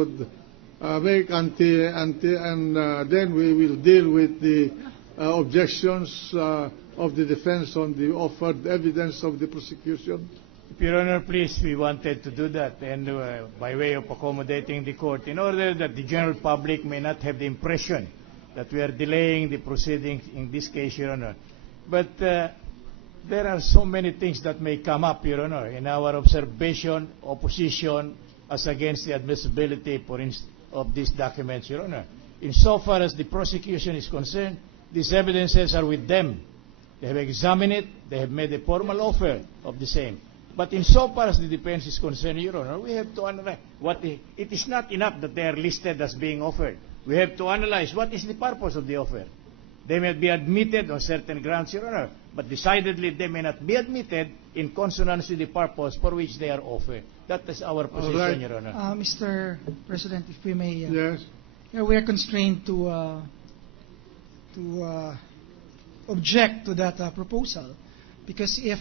would make and then we will deal with the objections of the defense on the offered evidence of the prosecution. Your Honor, please, we wanted to do that, and by way of accommodating the court, in order that the general public may not have the impression that we are delaying the proceedings in this case, Your Honor. But there are so many things that may come up, Your Honor, in our observation, opposition, as against the admissibility, for instance, of these documents, Your Honor. Insofar as the prosecution is concerned, these evidences are with them. They have examined it, they have made a formal offer of the same. But insofar as the defense is concerned, Your Honor, we have to analyze it is not enough that they are listed as being offered. We have to analyze what is the purpose of the offer. They may be admitted on certain grounds, Your Honor, but decidedly they may not be admitted in consonance with the purpose for which they are offered. That is our position, right, Your Honor. Mr. President, if we may, yes, we are constrained to object to that proposal, because if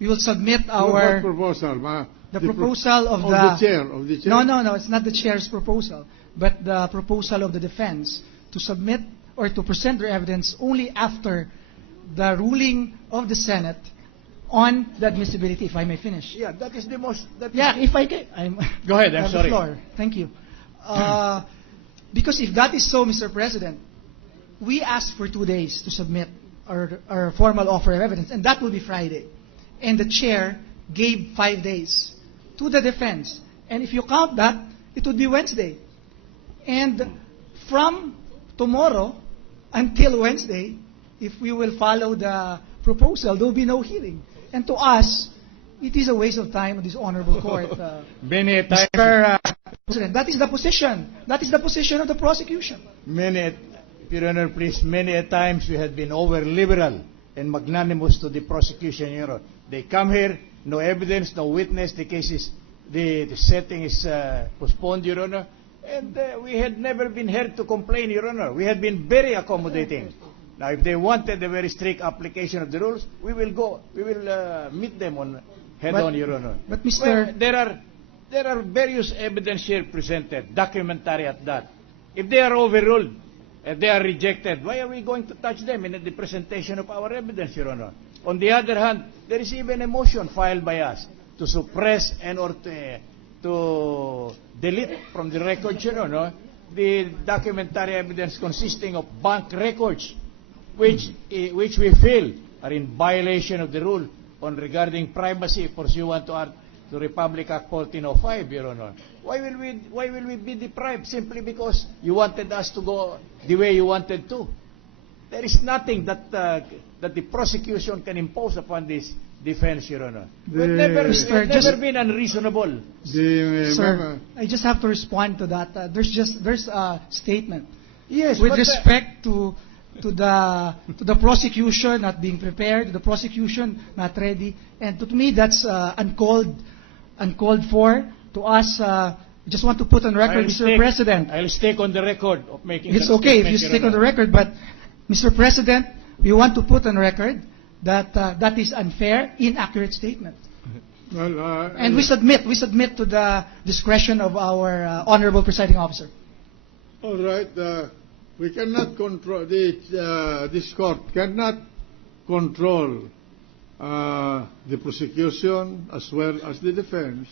we will submit our what proposal, the proposal of the chair. No, it's not the chair's proposal, but the proposal of the defense to submit or to present their evidence only after the ruling of the Senate on the admissibility, if I may finish. Yeah, that is the most... if I can... Go ahead, I'm sorry. The floor. Thank you. Because if that is so, Mr. President, we asked for 2 days to submit our formal offer of evidence, and that will be Friday. And the chair gave 5 days to the defense. And if you count that, it would be Wednesday. And from tomorrow until Wednesday, if we will follow the proposal, there will be no hearing. And to us, it is a waste of time of this honorable court. Many times, Mr. President, that is the position. That is the position of the prosecution. Your Honor, please, many a times we have been over-liberal and magnanimous to the prosecution, Your Honor. They come here, no evidence, no witness, the case is, the setting is postponed, Your Honor. And we had never been heard to complain, Your Honor. We had been very accommodating. Now, if they wanted a very strict application of the rules, we will meet them on head-on, Your Honor. But Mr. Well, there are various evidence here presented, documentary at that. If they are overruled, if they are rejected, why are we going to touch them in the presentation of our evidence, Your Honor? On the other hand, there is even a motion filed by us to suppress and or to delete from the records, Your Honor, the documentary evidence consisting of bank records, which we feel are in violation of the rule on regarding privacy pursuant to Republic Act 1405, Your Honor. Why will we be deprived simply because you wanted us to go the way you wanted to? There is nothing that the prosecution can impose upon this defense, Your Honor. We've never been unreasonable. Sir, I just have to respond to that. There's a statement. Yes, with respect to the prosecution not being prepared, to the prosecution not ready, and to me that's uncalled for. To us, I just want to put on record, Mr. President. I'll stake on the record of making. It's okay if you stake on the record, but Mr. President, we want to put on record that that is unfair, inaccurate statement. Well, and we submit to the discretion of our honorable presiding officer. All right. We cannot control this court cannot control the prosecution as well as the defense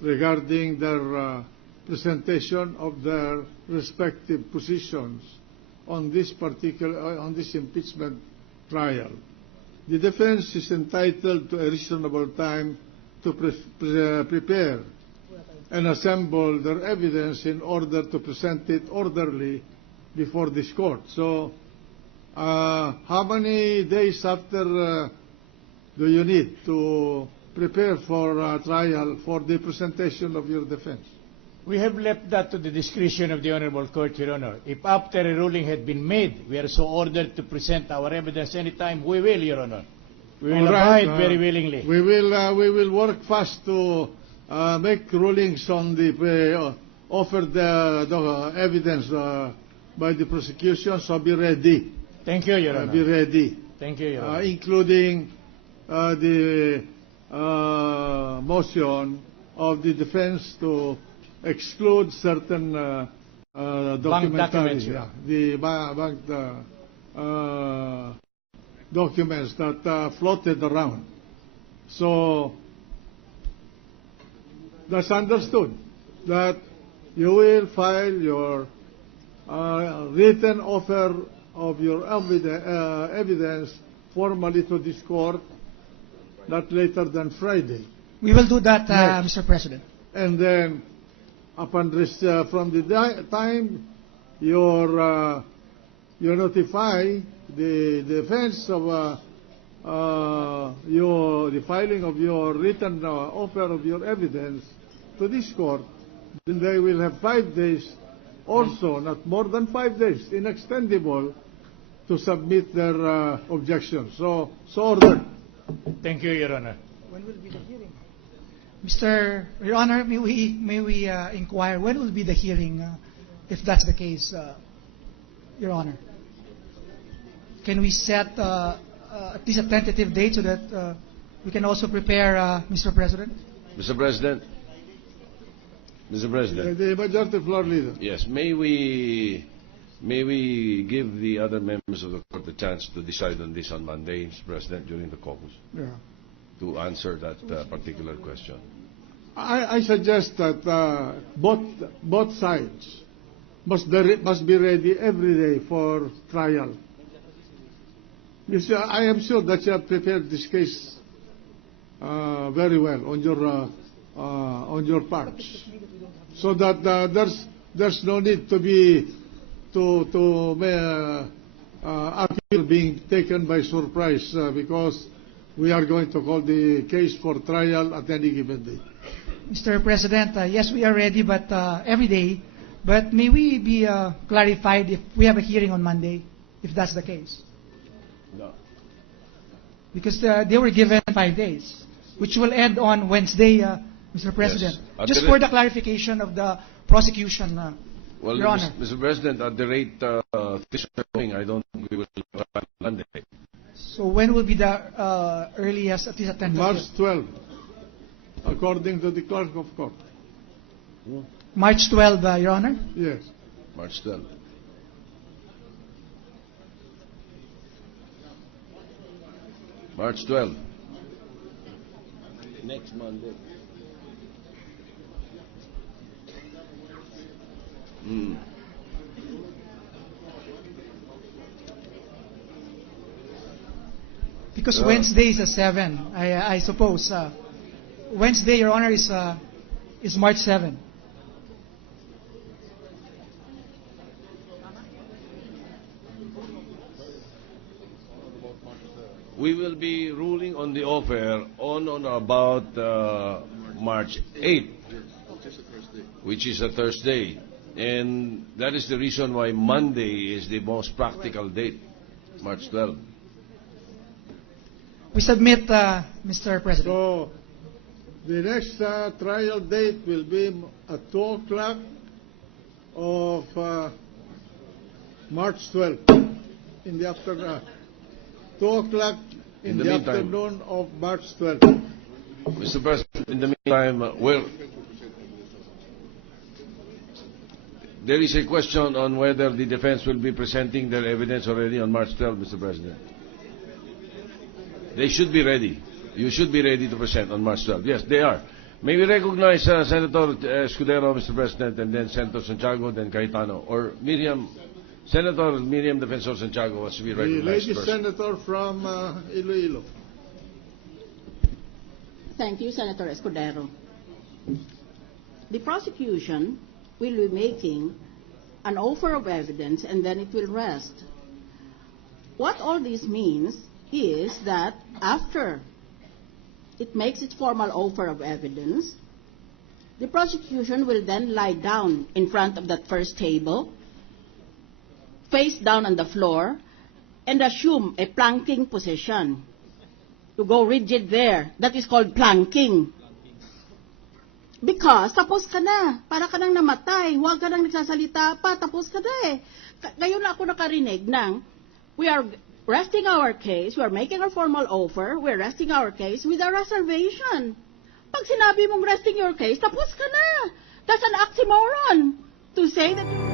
regarding their presentation of their respective positions on this impeachment trial. The defense is entitled to a reasonable time to prepare and assemble their evidence in order to present it orderly before this court. So, how many days after do you need to prepare for trial for the presentation of your defense? We have left that to the discretion of the Honorable Court, Your Honor. If after a ruling had been made, we are so ordered to present our evidence anytime, we will, Your Honor. We will abide very willingly. We will work fast to make rulings on the offered the evidence by the prosecution, so be ready. Thank you, Your Honor. Be ready. Thank you, Your Honor. Including the motion of the defense to exclude certain documents, yeah, the bank documents that floated around. So that's understood that you will file your written offer of your evidence formally to this court not later than Friday. We will do that, Next. Mr. President. And then, upon from the time you notify the defense of the filing of your written offer of your evidence to this court, then they will have 5 days also, not more than 5 days, inextendable, to submit their objections. So ordered. Thank you, Your Honor. When will be the hearing? Your Honor, may we inquire when will be the hearing, if that's the case, Your Honor? Can we set at least a tentative date so that we can also prepare, Mr. President? Mr. President. Mr. President. The majority floor leader. Yes, may we give the other members of the court a chance to decide on this on Monday, Mr. President, during the caucus, Yeah. to answer that particular question? I suggest that both sides must be ready every day for trial. You see, I am sure that you have prepared this case very well on your parts, so that there's no need to appear being taken by surprise because we are going to call the case for trial at any given day. Mr. President, yes, we are ready, but every day. But may we be clarified if we have a hearing on Monday, if that's the case? No. Because they were given 5 days, which will end on Wednesday, Mr. President. Yes. Just for the clarification of the prosecution, Well, Your Honor. Mr. President, at the rate things are going, I don't think we will have Monday. So when will be the earliest, at least a tentative? March 12, according to the clerk of court. March 12, Your Honor? Yes. March 12. March 12. Next Monday. Because Wednesday is a 7, I suppose. Wednesday, Your Honor, is March 7. We will be ruling on the offer on or about March 8th, which is a Thursday. And that is the reason why Monday is the most practical date, March 12. We submit, Mr. President. So the next trial date will be at 2 o'clock of March 12 in the afternoon. 2 o'clock in the meantime, afternoon of March 12. Mr. President, in the meantime, there is a question on whether the defense will be presenting their evidence already on March 12, Mr. President. They should be ready. You should be ready to present on March 12. Yes, they are. May we recognize Senator Escudero, Mr. President, and then Senator Santiago, then Cayetano, or Senator Miriam Defensor Santiago was to be The recognized lady first. senator from Iloilo. Thank you, Senator Escudero. The prosecution will be making an offer of evidence and then it will rest. What all this means is that after it makes its formal offer of evidence, the prosecution will then lie down in front of that first table, face down on the floor, and assume a planking position. To go rigid there. That is called planking. Because tapos ka na. Para ka nang namatay. Huwag ka nang nagsasalita pa. Tapos ka na eh. Ngayon na ako nakarinig ng we are resting our case, we are making our formal offer, we are resting our case with a reservation. Pag pag sinabi mong resting your case, tapos ka na. That's an oxymoron to say that